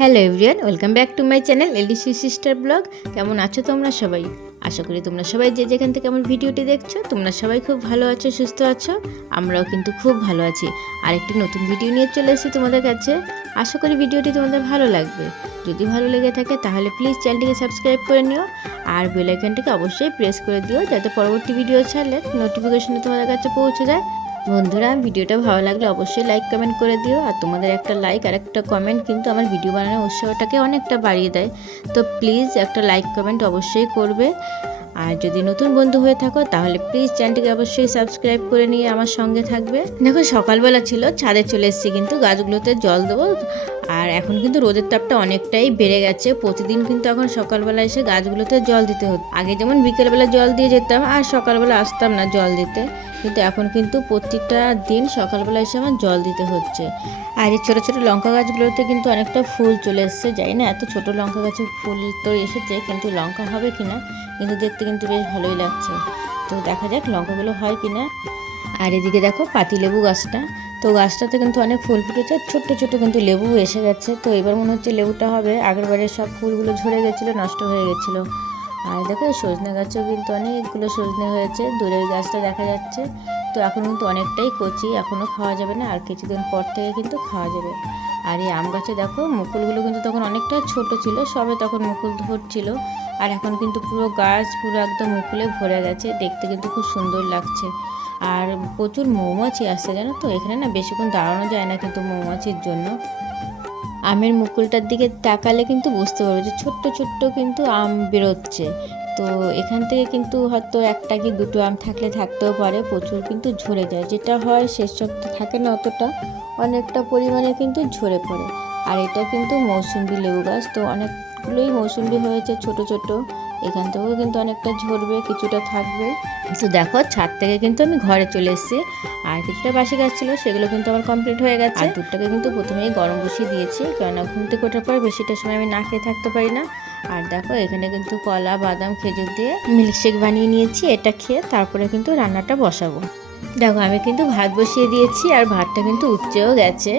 Hello everyone, welcome back to my channel LDC sister blog. কেমন আছো তোমরা সবাই? আশা করি তোমরা সবাই যে যেখান থেকে আমার ভিডিওটি দেখছো তোমরা সবাই খুব ভালো আছো, সুস্থ আছো। আমরাও কিন্তু খুব ভালো আছি। আর একটি নতুন ভিডিও নিয়ে চলে এসেছি তোমাদের কাছে। আশা করি ভিডিওটি তোমাদের ভালো লাগবে। যদি ভালো লেগে থাকে তাহলে প্লিজ চ্যানেলটিকে সাবস্ক্রাইব করে নিও আর বেল আইকনটিকে অবশ্যই প্রেস করে দিও, যাতে পরবর্তী ভিডিও ছাড়লে নোটিফিকেশনে তোমাদের কাছে পৌঁছে যায়। বন্ধুরা, ভিডিওটা ভালো লাগলে অবশ্যই লাইক কমেন্ট করে দিও। আর তোমাদের একটা লাইক আর একটা কমেন্ট কিন্তু আমার ভিডিও বানানোর উৎসাহটাকে অনেকটা বাড়িয়ে দেয়। তো প্লিজ একটা লাইক কমেন্ট অবশ্যই করবে। আর যদি নতুন বন্ধু হয়ে থাকো তাহলে প্লিজ চ্যানেলটিকে অবশ্যই সাবস্ক্রাইব করে নিয়ে আমার সঙ্গে থাকবে। দেখো, সকালবেলা ছিল, ছাদে চলে এসেছি কিন্তু গাছগুলোতে জল দেবো। আর এখন কিন্তু রোদের তাপটা অনেকটাই বেড়ে গেছে। প্রতিদিন কিন্তু এখন সকালবেলা এসে গাছগুলোতে জল দিতে হতো। আগে যেমন বিকেলবেলা জল দিয়ে যেতাম আর সকালবেলা আসতাম না জল দিতে, কিন্তু এখন কিন্তু প্রতিটা দিন সকালবেলা এসে আমার জল দিতে হচ্ছে। আর এই ছোটো ছোটো লঙ্কা গাছগুলোতে কিন্তু অনেকটা ফুল চলে এসছে। জানি না এত ছোটো লঙ্কা গাছে ফুল তো এসেছে, কিন্তু লঙ্কা হবে কিনা, কিন্তু দেখতে কিন্তু বেশ ভালোই লাগছে। তো দেখা যাক লঙ্কাগুলো হয় কিনা। আর এদিকে দেখো পাতিলেবু গাছটা, তো গাছটাতে কিন্তু অনেক ফুল ফুটেছে, ছোট্ট ছোট্ট কিন্তু লেবু এসে গেছে। তো এবার মনে হচ্ছে লেবুটা হবে। আগের বারে সব ফুলগুলো ঝরে গেছিলো, নষ্ট হয়ে গেছিলো। আর দেখো সজনে গাছেও কিন্তু অনেকগুলো সজনে হয়েছে, দূরের গাছটা দেখা যাচ্ছে। তো এখন কিন্তু অনেকটাই কচি, এখনও খাওয়া যাবে না, আর কিছুদিন পর থেকে কিন্তু খাওয়া যাবে। আর এই আম গাছে দেখো মুকুলগুলো কিন্তু তখন অনেকটা ছোট ছিল, সবে তখন মুকুল ধরছিল। আর এখন কিন্তু পুরো গাছ পুরো একদম মুকুলে ভরে গেছে, দেখতে কিন্তু খুব সুন্দর লাগছে। আর প্রচুর মৌমাছি আসছে, জানো তো এখানে না বেশিক্ষণ দাঁড়ানো যায় না কিন্তু মৌমাছির জন্য। আমের মুকুলটার দিকে তাকালে কিন্তু বুঝতে পারবে যে ছোট্ট ছোট্ট কিন্তু আম বেরোচ্ছে। তো এখান থেকে কিন্তু হয়তো একটা কি দুটো আম থাকতেও পারে, প্রচুর কিন্তু ঝরে যায়। যেটা হয় শেষ সপ্তাহে থাকে না অতটা, অনেকটা পরিমাণে কিন্তু ঝরে পড়ে। আর এটা কিন্তু মৌসুম্বি লেবু গাছ, তো অনেকগুলোই মৌসুম্বি হয়েছে ছোট ছোট। এখান থেকেও কিন্তু অনেকটা ঝরবে, কিছুটা থাকবে। তো দেখো ছাদ থেকে কিন্তু আমি ঘরে চলে এসেছি। আর কিছুটা বাসি গাছ ছিল, সেগুলো কিন্তু আমার কমপ্লিট হয়ে গেছে। আর দুধটাকে কিন্তু প্রথমেই গরম বসিয়ে দিয়েছি, কেননা ঘুম থেকে ওঠার পর বেশিটা সময় আমি না খেয়ে থাকতে পারি না। আর দেখো এখানে কিন্তু কলা বাদাম খেজুর দিয়ে মিল্কশেক বানিয়ে নিয়েছি, এটা খেয়ে তারপরে কিন্তু রান্নাটা বসাবো। দেখো আমি কিন্তু ভাত বসিয়ে দিয়েছি, আর ভাতটা কিন্তু উচ্চেও গেছে।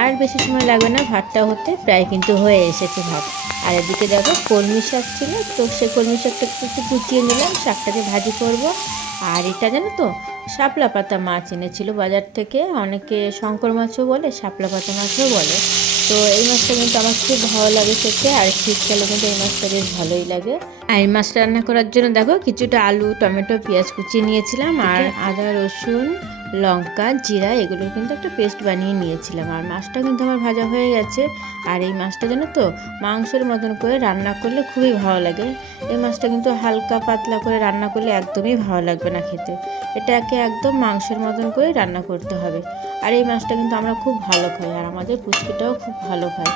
আর বেশি সময় লাগবে না ভাতটা হতে, প্রায় কিন্তু হয়ে এসেছে ভাত। আর এদিকে দেখো কলমি শাক ছিল, তো সেই কলমি শাকটা একটু কুচিয়ে নিলাম, শাকটাকে ভাজি করব। আর এটা জানো তো শাপলা পাতা মাছ এনেছিল বাজার থেকে, অনেকে শঙ্কর মাছও বলে, শাপলা পাতা মাছও বলে। তো এই মাছটা কিন্তু আমার খুব ভালো লাগে খেতে, আর শীতকালে কিন্তু এই মাছটা বেশ ভালোই লাগে। আর এই মাছটা রান্না করার জন্য দেখো কিছুটা আলু টমেটো পেঁয়াজ কুচিয়ে নিয়েছিলাম, আর আদা রসুন লঙ্কা জিরা এগুলো কিন্তু একটা পেস্ট বানিয়ে নিয়েছিলাম। আর মাছটা কিন্তু আমার ভাজা হয়ে গেছে। আর এই মাছটা জানো তো মাংসের মতন করে রান্না করলে খুবই ভালো লাগে। এই মাছটা কিন্তু হালকা পাতলা করে রান্না করলে একদমই ভালো লাগবে না খেতে, এটাকে একদম মাংসের মতন করে রান্না করতে হবে। আর এই মাছটা কিন্তু আমরা খুব ভালো খাই, আর আমাদের পুচকিটাও খুব ভালো খায়।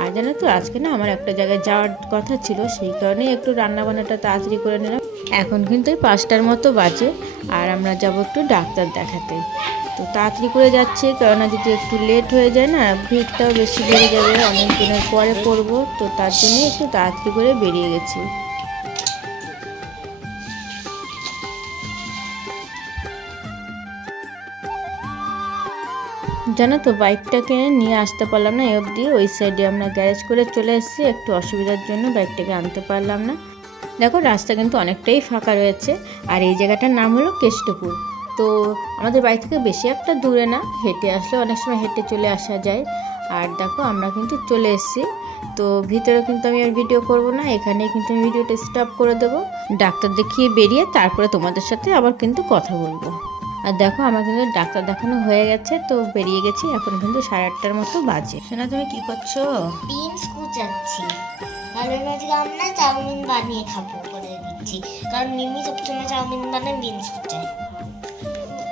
আর জানো তো আজকে না আমার একটা জায়গায় যাওয়ার কথা ছিল, সেই কারণেই একটু রান্নাবান্নাটা তাড়াতাড়ি করে নিলাম। এখন কিন্তু এই 5টার মতো বাজে, আর আমরা যাব একটু ডাক্তার দেখাতে। তো তাড়াতাড়ি করে যাচ্ছে, কেননা যদি একটু লেট হয়ে যায় না ভিড়টাও বেশি বেড়ে যাবে, অনেক দিনের পরে পড়বো। তো তার জন্য একটু তাড়াতাড়ি করে বেরিয়ে গেছি। জানো তো বাইকটাকে নিয়ে আসতে পারলাম না এই অবধি, ওই সাইডে আমরা গ্যারেজ করে চলে এসেছি, একটু অসুবিধার জন্য বাইকটাকে আনতে পারলাম না। দেখো রাস্তা কিন্তু অনেকটাই ফাঁকা রয়েছে। আর এই জায়গাটার নাম হলো কেষ্টপুর। তো আমাদের বাড়ি থেকে বেশি একটা দূরে না, হেঁটে আসলে অনেক সময় হেঁটে চলে আসা যায়। আর দেখো আমরা কিন্তু চলে এসেছি। তো ভিতরে কিন্তু আমি আর ভিডিও করব না, এখানেই কিন্তু আমি ভিডিওটা স্টপ করে দেবো। ডাক্তার দেখিয়ে বেরিয়ে তারপরে তোমাদের সাথে আবার কিন্তু কথা বলবো। আর দেখো আমার কিন্তু ডাক্তার দেখানো হয়ে গেছে, তো বেরিয়ে গেছি। এখন কিন্তু 8:30 মতো বাজে। শোনা তুমি কি করছো? বিনস কুচাচ্ছি। কারণ আজকে আমরা চাউমিন বানিয়ে খাবো বলে দিচ্ছি, কারণ মিমি সবসময় চাউমিন বানায় বিনস কুচায়।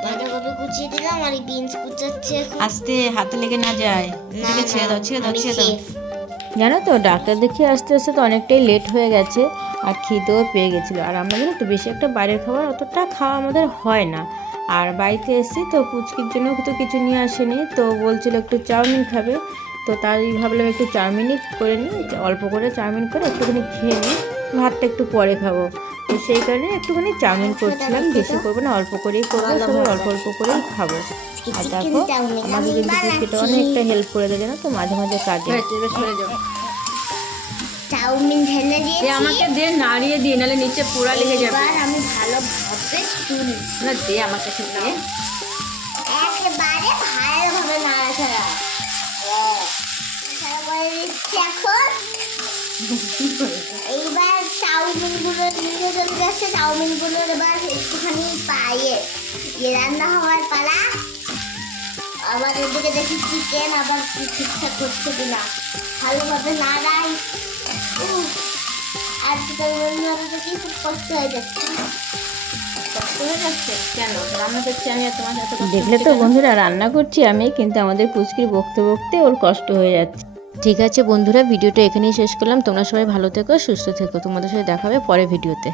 বাঁধাকপি কুচিয়ে দিলাম আর এই বিনস কুচাচ্ছি। আস্তে, হাতে লেগে না যায়। এটাকে ছেড়ে দাও ছেড়ে দাও ছেড়ে দাও। শেফ। জানো তো ডাক্তার দেখিয়ে আসতে আসতে তো অনেকটাই লেট হয়ে গেছে, আর খিদেও পেয়ে গেছিলো। আর আমরা জানো তো বেশি একটা বাইরের খাবার অতটা খাওয়া আমাদের হয় না। আর বাড়িতে এসেছি তো পুচকির জন্য তো কিছু নিয়ে আসেনি, তো বলছিল একটু চাউমিন খাবে। তো তাই ভাবলাম একটু চাউমিনই করে নিই, অল্প করে চাউমিন করে একটুখানি খেয়ে নিই, ভাতটা একটু পরে খাবো। তো সেই কারণে একটুখানি চাউমিন করছিলাম, বেশি করবো না, অল্প করেই করবো, সবাই অল্প অল্প করেই খাবো। আর দেখো আমাকে কিন্তু পুচকিটা অনেকটা হেল্প করে দেয় না, তো মাঝে মাঝে কাজে। চাউমিন ঢেলে দিয়েছি, আমাকে দে, নাড়িয়ে দিয়ে, নাহলে নিচে পোড়া লেগে যাবে। এবার আমি ভালোভাবে তুলি, না দে আমার কাছে দে। একেবারে ভালোভাবে নাড়াচাড়া করে দিচ্ছি। এখন এইবার চাউমিন গুলো নিয়ে চলে যাচ্ছে, চাউমিন গুলোর এবার একটুখানি পায়ে রান্না হওয়ার পালা। আবার এদিকে দেখি চিকেন আবার ঠিকঠাক করছে কিনা, ভালোভাবে নাড়াই। আর চিকেন রান্নাটা কি খুব কষ্ট হয়ে যাচ্ছে। কেন রান্না করছি আমি, আর তোমার সাথে দেখলে তো বন্ধুরা রান্না করছি আমি, কিন্তু আমাদের পুচকির বকতে বকতে ওর কষ্ট হয়ে যাচ্ছে। ঠিক আছে বন্ধুরা, ভিডিওটা এখানেই শেষ করলাম। তোমরা সবাই ভালো থেকো, সুস্থ থেকো। তোমাদের সাথে দেখা হবে পরে ভিডিওতে।